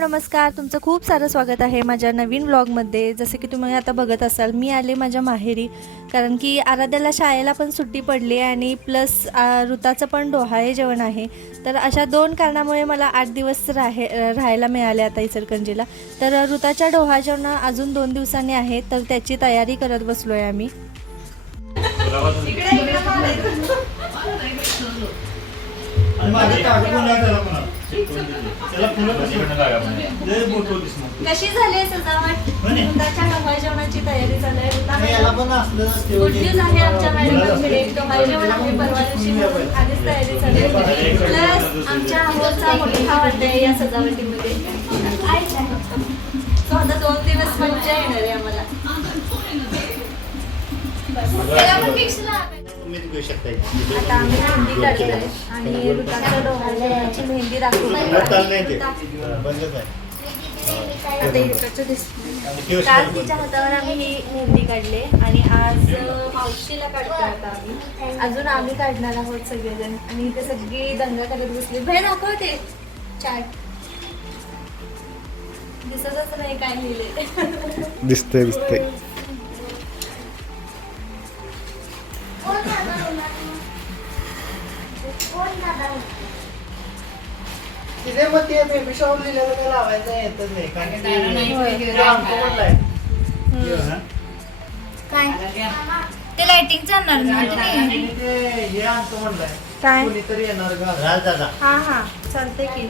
नमस्कार, तुमचं खूप सारं स्वागत आहे माझ्या नवीन व्लॉगमध्ये। जसे की तुम्ही आता बघत असाल, मी आले माझ्या माहेरी, कारण की आराध्याला शाळेला पण सुट्टी पडली आहे आणि प्लस ऋताचं पण डोहाळे जेवण आहे। तर अशा दोन कारणामुळे मला 8 दिवस राहायला मिळाले आता इचलकरंजीला। तर ऋताच्या डोहाळे जेवण अजून 2 दिवसांनी आहे, तर त्याची तयारी करत बसलो आहे आम्ही। कशी झाली सजावट? ऋताच्या डोहाळे जेवणाची तयारी चालू आहे। गुड न्यूज आहे आमच्या मॅडमकडे, डोहाळे जेवण आहे परवा दिवशी, आधीच तयारी चालू आहे। प्लस आमच्या आमोलचा मोठा वाटा आहे या सजावटीमध्ये। सो आता 2 दिवस मज्जा येणार आहे आम्हाला। आता आम्ही मेहंदी काढतोय आणि ऋताच्या डोहाळ्याची मेहंदी दाखवली। काल तिच्या हातावर आम्ही ही मेहंदी काढली आणि आज मावशीला काढतोय आता आम्ही। अजून आम्ही काढणार आहोत सगळेजण आणि इथे सगळी दंगा करत बसली। भेट दाखवते चाट, दिसतच नाही काय लिहिले। दिसते तिथे मग ते बेबी शॉवर लिहिलेलं काही लावायचं येतच नाही, कारण ते लाइटिंग चालणार ना हे आणतो म्हणलंय काय कोणीतरी येणार दादा। हा हा चालते की।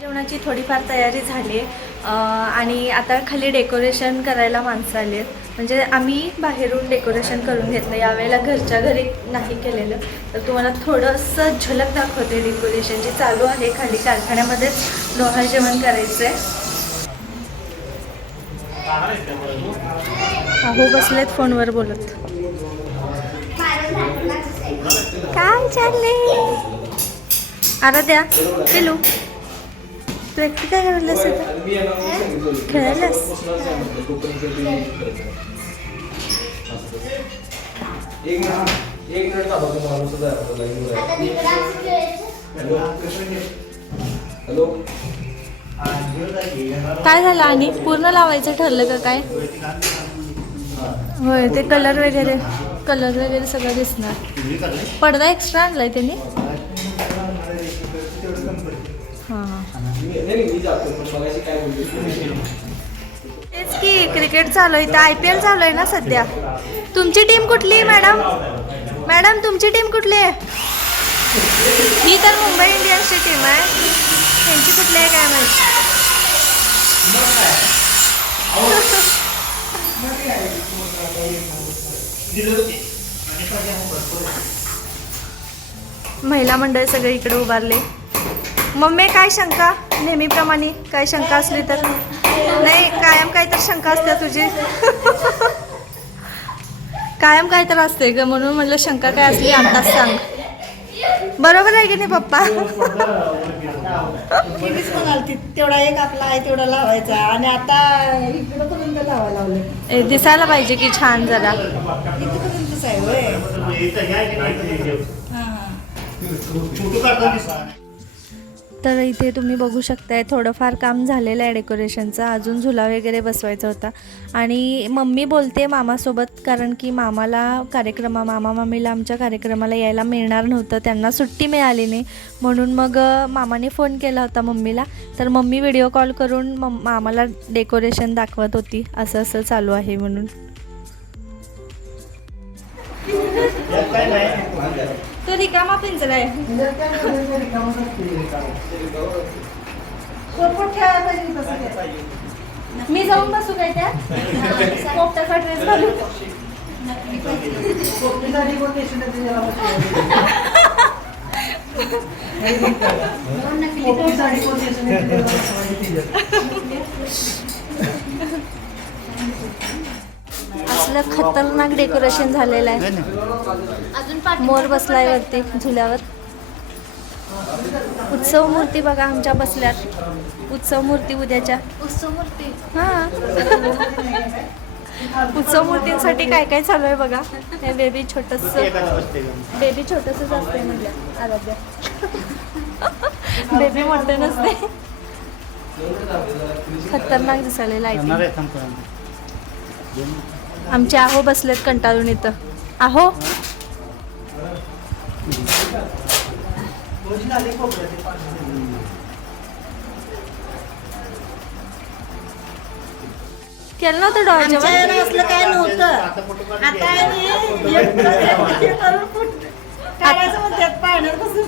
जेवणाची थोडीफार तयारी झाली आणि आता खाली डेकोरेशन करायला माणसं आली आहेत। म्हणजे आम्ही बाहेरून डेकोरेशन करून घेतलं, यावेळेला घरच्या घरी नाही केलेलं। तर तुम्हाला थोडंसं झलक दाखवते डेकोरेशनची। चालू आहे खाली कारखान्यामध्येच डोहाळे जेवण करायचं आहे। अहो बसलेत फोनवर बोलत। काय चालले आराध्या? पिलू तू एकटी काय करायलास? खेळायलास? काय झालं? आणि पूर्ण लावायचं ठरलं का काय? होय, ते कलर वगैरे सगळं दिसणार। पडदा एक्स्ट्रा आणलाय त्यांनी। तेच की क्रिकेट चालू आहे, IPL चालू आहे ना सध्या। तुमची टीम कुठली मॅडम? मॅडम तुमची टीम कुठली आहे? ही तर मुंबई इंडियन्सची टीम आहे, त्यांची कुठली आहे काय माहिती। महिला मंडळ सगळे इकडे उभारले। मम्मी काय शंका? नेहमीप्रमाणे काय शंका असली तर? नाही, कायम काय तर शंका असते तुझी। कायम काय तर असते ग, म्हणून म्हणलं शंका काय असली आताच सांग। बरोबर आहे की नाही पप्पा? तेवढा एक आपला आहे तेवढा लावायचा आणि आता इकडं पर्यंत लावायला लावले। दिसायला पाहिजे की छान जरा। इथपर्यंतच आहे होय। तर इथे तुम्ही बघू शकताय थोडंफार काम झालेलं आहे डेकोरेशनचं। अजून झुला वगैरे बसवायचा होता आणि मम्मी बोलते मामासोबत, कारण की मामा मामीला आमच्या कार्यक्रमाला यायला मिळणार नव्हतं, त्यांना सुट्टी मिळाली नाही। म्हणून मग मामाने फोन केला होता मम्मीला, तर मम्मी व्हिडिओ कॉल करून मामाला डेकोरेशन दाखवत होती, असं असं चालू आहे म्हणून। तो रिकामा पिंजरा आहे। मी जाऊन बसू काय त्या पोपटाचा ड्रेस घालून? असलं खतरनाक डेकोरेशन झालेलं आहे। अजून मोर बसलाय वरती झुल्यावर। उत्सव मूर्ती बघा आमच्या बसल्यात। उत्सव मूर्ती उद्याच्या। उत्सव मूर्ती हां, उत्सव मूर्तींसाठी काय काय चालू आहे बघा। हे बेबी छोटंसं असते म्हणलं आराध्या। बेबी मोठं नसते। खतरनाक दिसायला येणार लाईटिंग. आहे थांब थोडं. आमचे आहो बसलेत कंटाळून इथं. आहो रोजी झाली खोबरं ते पाणी. केलं नव्हतं डोळ्याच्या आमच्या वर? वेळेला असलं काय नव्हतं. आता फोटो काढून आता घ्यायचा. आहे हे करून काढायचं म्हणतात पाण्यात बसून.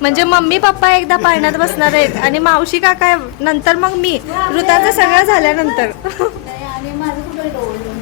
म्हणजे मम्मी पप्पा एकदा पाळण्यात बसणार आहेत आणि मावशी काका नंतर मग मी. ऋताचं सगळं झाल्यानंतर. आणि माझं कुठं डोळे